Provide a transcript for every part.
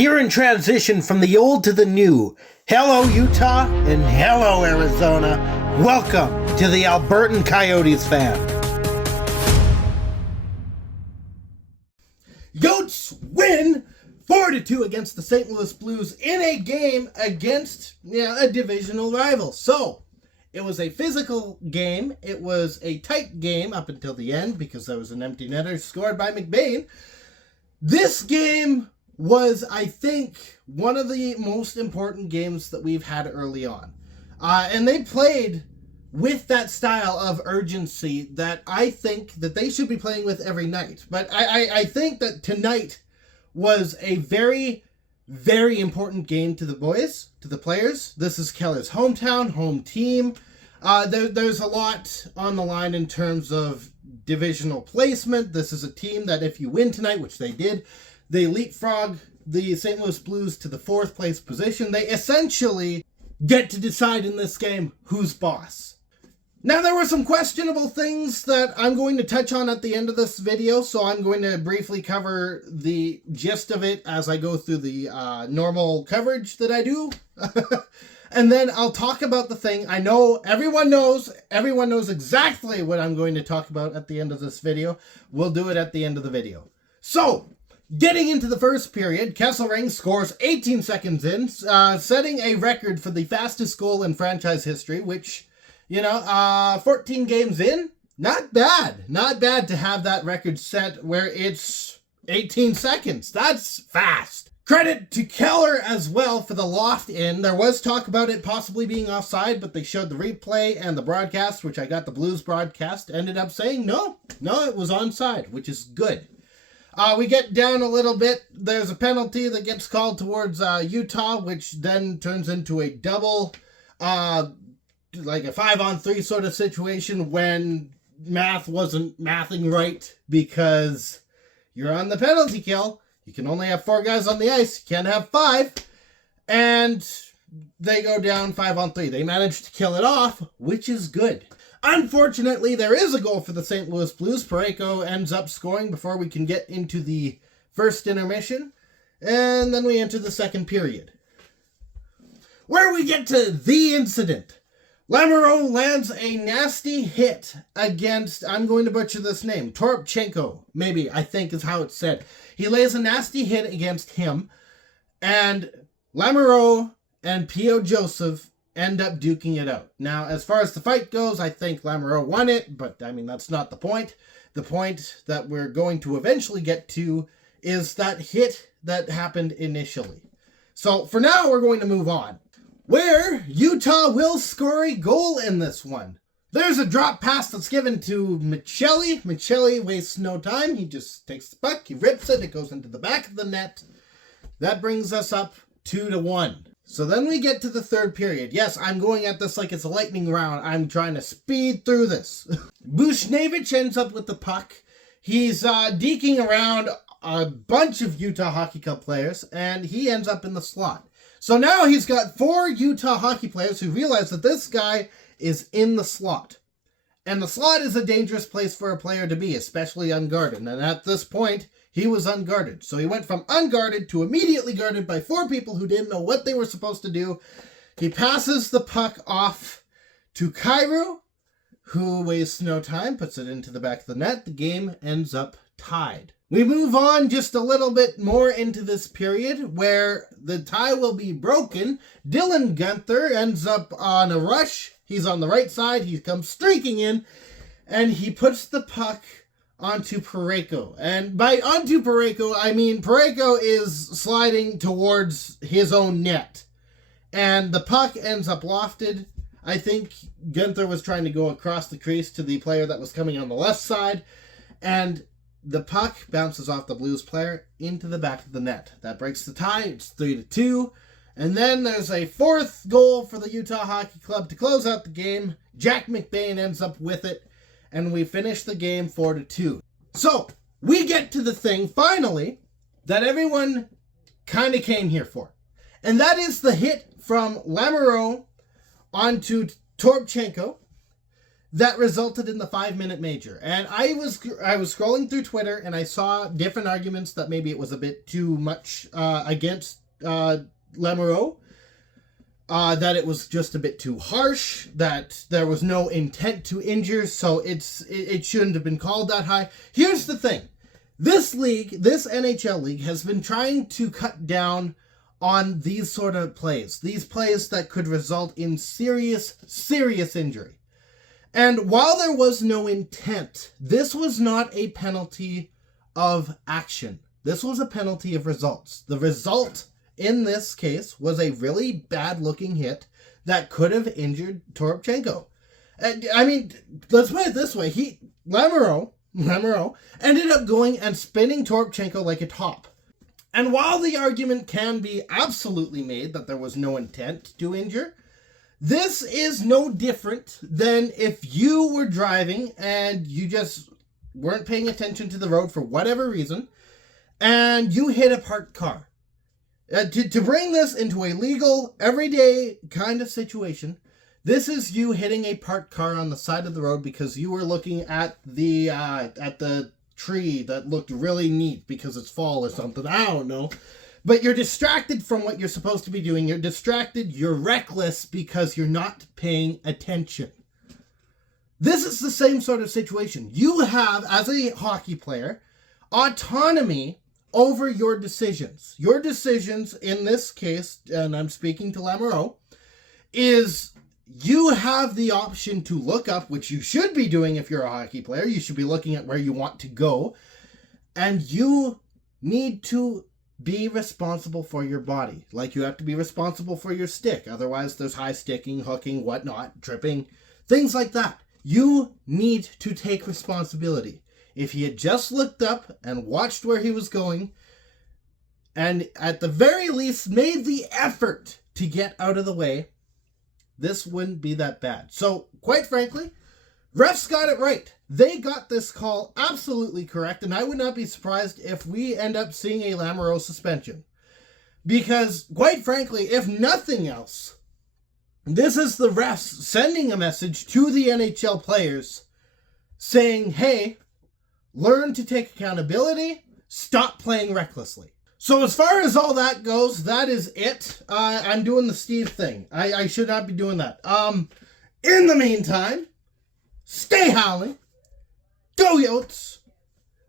Here in transition from the old to the new. Hello, Utah, and hello, Arizona. Welcome to the Albertan Coyotes Fan. Yotes win 4-2 against the St. Louis Blues in a game against a divisional rival. So, it was a physical game. It was a tight game up until the end because there was an empty netter scored by McBain. This game was, I think, one of the most important games that we've had early on. And they played with that style of urgency that I think that they should be playing with every night. But I think that tonight was a very, very important game to the boys, to the players. This is Keller's hometown, home team. There's a lot on the line in terms of divisional placement. This is a team that if you win tonight, which they did, they leapfrog the St. Louis Blues to the 4th place position. They essentially get to decide in this game who's boss. Now, there were some questionable things that I'm going to touch on at the end of this video, so I'm going to briefly cover the gist of it as I go through the normal coverage that I do. And then I'll talk about the thing. I know everyone knows exactly what I'm going to talk about at the end of this video. We'll do it at the end of the video. So, getting into the first period, Kesselring scores 18 seconds in, setting a record for the fastest goal in franchise history, which, 14 games in, not bad. Not bad to have that record set where it's 18 seconds. That's fast. Credit to Keller as well for the loft in. There was talk about it possibly being offside, but they showed the replay and the broadcast, which I got the Blues broadcast, ended up saying no, it was onside, which is good. We get down a little bit. There's a penalty that gets called towards Utah, which then turns into a double, like a 5-on-3 sort of situation when math wasn't mathing right because you're on the penalty kill. You can only have 4 guys on the ice. You can't have 5. And they go down 5-on-3. They managed to kill it off, which is good. Unfortunately, there is a goal for the St. Louis Blues. Parayko ends up scoring before we can get into the first intermission. And then we enter the second period, where we get to the incident. Lamoureux lands a nasty hit against, I'm going to butcher this name, Toropchenko, maybe, I think is how it's said. He lays a nasty hit against him, and Lamoureux and P.O. Joseph end up duking it out. Now, as far as the fight goes, I think Lamoureux won it, but, that's not the point. The point that we're going to eventually get to is that hit that happened initially. So, for now, we're going to move on, where Utah will score a goal in this one. There's a drop pass that's given to Michelli. Michelli wastes no time. He just takes the puck, he rips it, it goes into the back of the net. That brings us up 2-1. So then we get to the third period. Yes, I'm going at this like it's a lightning round. I'm trying to speed through this. Bushnevich ends up with the puck. He's deking around a bunch of Utah Hockey Club players, and he ends up in the slot. So now he's got 4 Utah hockey players who realize that this guy is in the slot. And the slot is a dangerous place for a player to be, especially unguarded. And at this point, he was unguarded. So he went from unguarded to immediately guarded by 4 people who didn't know what they were supposed to do. He passes the puck off to Kyrou, who wastes no time, puts it into the back of the net. The game ends up tied. We move on just a little bit more into this period where the tie will be broken. Dylan Guenther ends up on a rush. He's on the right side. He comes streaking in, and he puts the puck onto Parayko. And by onto Parayko, I mean Parayko is sliding towards his own net. And the puck ends up lofted. I think Guenther was trying to go across the crease to the player that was coming on the left side. And the puck bounces off the Blues player into the back of the net. That breaks the tie. It's 3-2. And then there's a 4th goal for the Utah Hockey Club to close out the game. Jack McBain ends up with it. And we finish the game 4-2. So, we get to the thing, finally, that everyone kind of came here for. And that is the hit from Lamoureux onto Toropchenko. that resulted in the 5-minute major. And I was scrolling through Twitter, and I saw different arguments that maybe it was a bit too much against Lamoureux, that it was just a bit too harsh, that there was no intent to injure, so it shouldn't have been called that high. Here's the thing. This league, this NHL league, has been trying to cut down on these sort of plays. These plays that could result in serious, serious injury. And while there was no intent, this was not a penalty of action. This was a penalty of results. The result in this case was a really bad-looking hit that could have injured Toropchenko. I mean, let's put it this way. Lamoureux ended up going and spinning Toropchenko like a top. And while the argument can be absolutely made that there was no intent to injure, this is no different than if you were driving and you just weren't paying attention to the road for whatever reason, and you hit a parked car. To bring this into a legal, everyday kind of situation, this is you hitting a parked car on the side of the road because you were looking at the tree that looked really neat because it's fall or something. I don't know. But you're distracted from what you're supposed to be doing. You're distracted. You're reckless because you're not paying attention. This is the same sort of situation. You have, as a hockey player, autonomy over your decisions. Your decisions in this case, and I'm speaking to Lamoureux, is you have the option to look up, which you should be doing if you're a hockey player. You should be looking at where you want to go. And you need to be responsible for your body. Like you have to be responsible for your stick. Otherwise, there's high sticking, hooking, whatnot, tripping, things like that. You need to take responsibility. If he had just looked up and watched where he was going, and at the very least made the effort to get out of the way, this wouldn't be that bad. So, quite frankly, refs got it right. They got this call absolutely correct, and I would not be surprised if we end up seeing a Lamoureux suspension. Because, quite frankly, if nothing else, this is the refs sending a message to the NHL players saying, hey, learn to take accountability, stop playing recklessly. So as far as all that goes, that is it. I'm doing the Steve thing. I should not be doing that. In the meantime, stay howling. Go Yotes!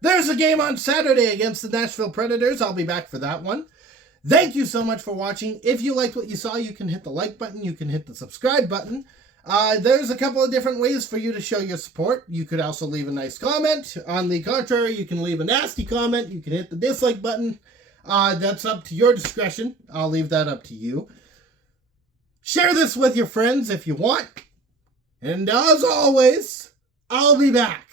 There's a game on Saturday against the Nashville Predators. I'll be back for that one. Thank you so much for watching. If you liked what you saw, you can hit the like button. You can hit the subscribe button. There's a couple of different ways for you to show your support. You could also leave a nice comment. On the contrary, you can leave a nasty comment. You can hit the dislike button. That's up to your discretion. I'll leave that up to you. Share this with your friends if you want. And as always, I'll be back.